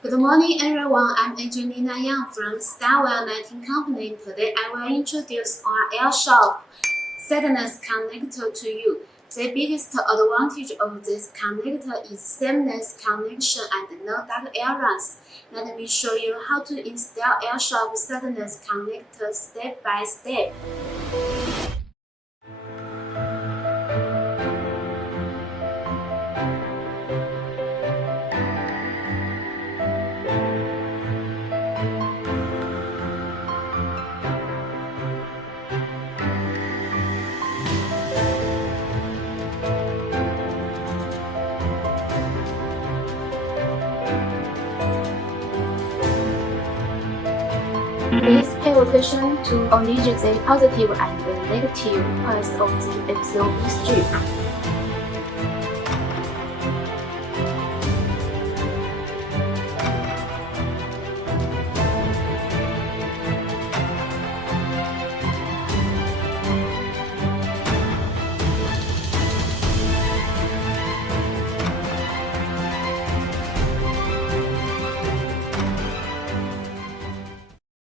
Good morning, everyone. I'm Angelina Yang from Starwell Lighting Company. Today, I will introduce our AirShop sadness connector to you. The biggest advantage of this connector is seamless connection and no dark air runs. Let me show you how to install AirShop sadness connector step by step. Please pay attention to only the positive and the negative parts of the FCOB strip.